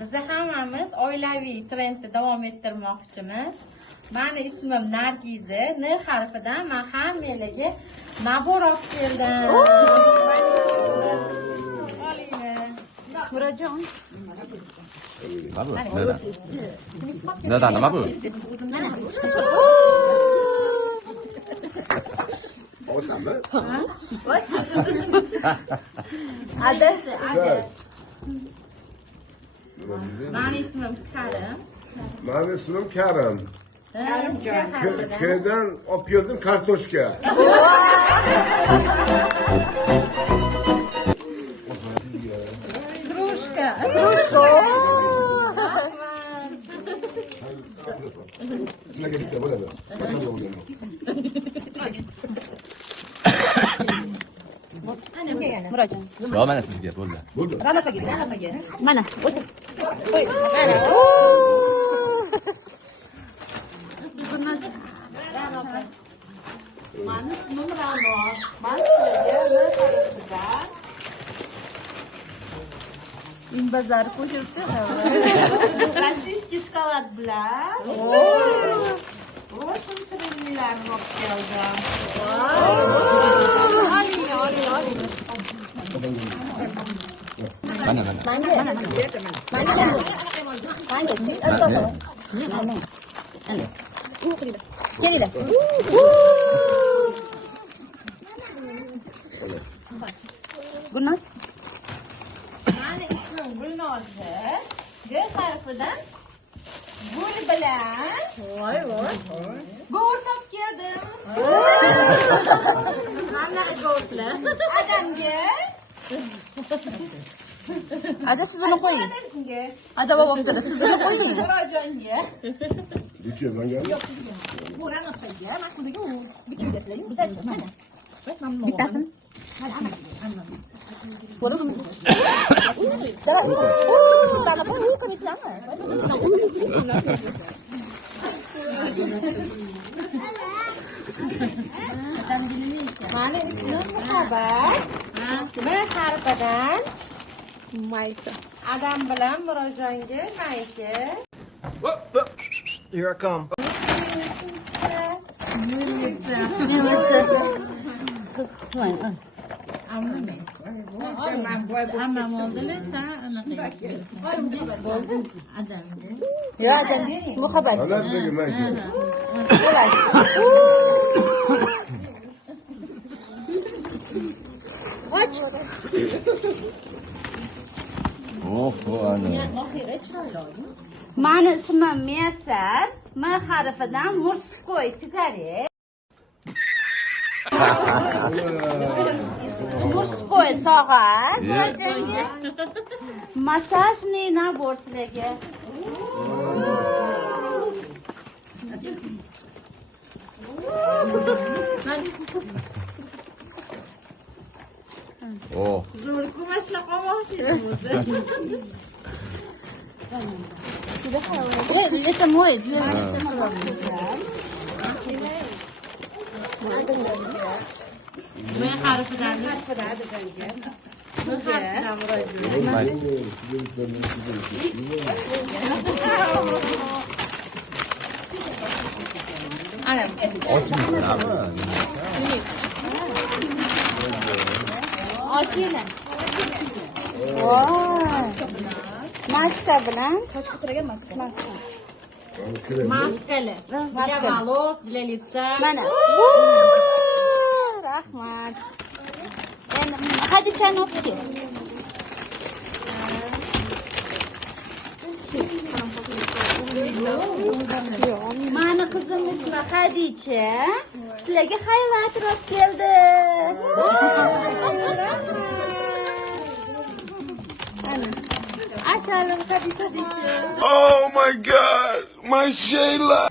Biz hammamiz oilaviy trendni davom ettirmoqchimiz. Meni ismim Nargiza. N harfidan men hammalarga nabor olib keldim. Murodjon. Nima nima bu? Oğuzhan'ı? Adasi, Evet. Meni ismim Karim. Benim ismim Kerem. Karim harfidan. Köyden op geldim kartoşka. Kruşka. Sıra gelip de böyle. Bakalım oluyor mu? Murodjon. Yo, mana sizga bo'ldi. Burada. Mana, o'tir. Meni ismim Ra'no. Men sizlarga N harfidan Bazar qo'shibdi. rossiyskiy shokolad bilan Roshin shirinliklarini olib keldim. Mana. Kelinglar. Gulnor. Meni ismim Gulnoza. G harfidan gul bilan go'rt olib keldim. Qanaqa go'rtlar? Adamga. Ada siz uni qo'ying. Kimga? Ada bobomdir. Siz uni qo'ying. Murodjonga. Geçiyoruz lan gel. Bu Ra'noga, men xudiga u bitimga sizlarga Bittasini. Meni ismim Muhabbat. M harfidan Maysa. Adam bilan Murodjonga mayka. Here I come. Ammam oldilar, sen anaqa adamga. Yo, Ada. Muhabbat. Bana bize yemek yiyor. Ana. Meni ismim Mesar. M harfidan murskoy sigaret. Murskoy soat. Murodjonga. Massajniy nabor sizlarga. Oh. Zo'r kumashlab qolmoqchisiz. Это мой. M harfidan Murodjon. Ana. Ochmaysan, abi. Ochinglar. Voy. Maska bilan. Maskali. Для волос, для лица. Mana. Rahmat. Endi Hadichani olib kel. Mani qizim ismi Hadicha. Sizlarga xayvat olib keldi. Oh my God, my Shayla.